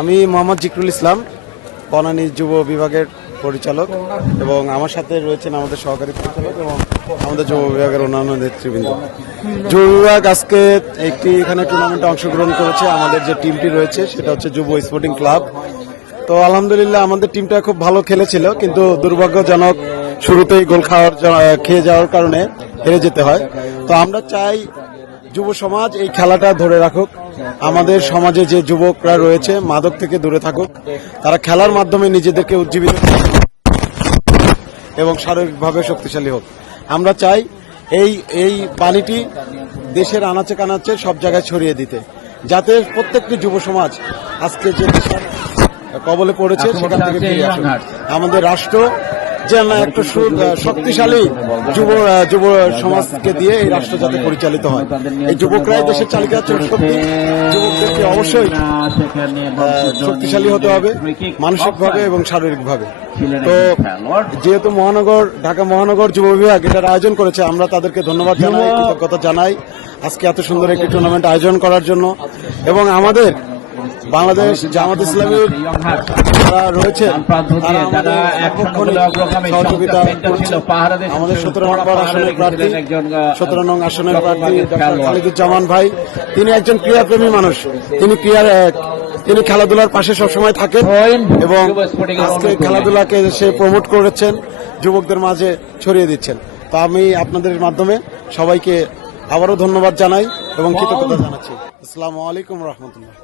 আমি মোহাম্মদ জিকরুল ইসলাম, বনানী যুব বিভাগের পরিচালক, এবং আমার সাথে রয়েছেন আমাদের সহকারী পরিচালক এবং আমাদের যুব বিভাগের অন্যান্য নেতৃবৃন্দ। যুব বিভাগ আজকে একটি এখানে টুর্নামেন্টে অংশগ্রহণ করেছে। আমাদের যে টিমটি রয়েছে সেটা হচ্ছে যুব স্পোর্টিং ক্লাব। তো আলহামদুলিল্লাহ আমাদের টিমটা খুব ভালো খেলেছিল, কিন্তু দুর্ভাগ্যজনক শুরুতেই গোল খেয়ে যাওয়ার কারণে হেরে যেতে হয়। তো আমরা চাই যুব সমাজ এই খেলাটা ধরে রাখুক। আমাদের সমাজে যে যুবকরা রয়েছে মাদক থেকে দূরে থাকুক, তারা খেলার মাধ্যমে নিজেদেরকে উজ্জীবিত এবং শারীরিকভাবে শক্তিশালী হোক। আমরা চাই এই বাণীটি দেশের আনাচে কানাচে সব জায়গায় ছড়িয়ে দিতে, যাতে প্রত্যেকটি যুব সমাজ আজকে যে কবলে পড়েছে সেখান থেকে ফিরে আসুক। আমাদের রাষ্ট্র যেন একটা শক্তিশালী যুব সমাজকে দিয়ে এই রাষ্ট্র যাতে পরিচালিত হয়। এই যুবকরাই দেশের চালিকা শক্তি। যুবকদেরকে অবশ্যই শক্তিশালী হতে হবে মানসিকভাবে এবং শারীরিকভাবে। তো যেহেতু ঢাকা মহানগর যুব বিভাগ এটার আয়োজন করেছে, আমরা তাদেরকে ধন্যবাদ জানাই, কৃতজ্ঞতা জানাই আজকে এত সুন্দর একটি টুর্নামেন্ট আয়োজন করার জন্য। এবং আমাদের বাংলাদেশ জামাত ইসলামীর যারা রয়েছে তারা সহযোগিতা করছে। আমাদের 17 নং আসনের প্রার্থী খালিদুজ্জামান ভাই, তিনি একজন ক্রীড়াপ্রেমী মানুষ। তিনি খেলাধুলার পাশে সবসময় থাকেন এবং আজকে খেলাধুলাকে সে প্রমোট করেছেন, যুবকদের মাঝে ছড়িয়ে দিচ্ছেন। তো আমি আপনাদের মাধ্যমে সবাইকে আবারও ধন্যবাদ জানাই এবং কৃতজ্ঞতা জানাচ্ছি। আসসালামু আলাইকুম রহমতুল্লাহ।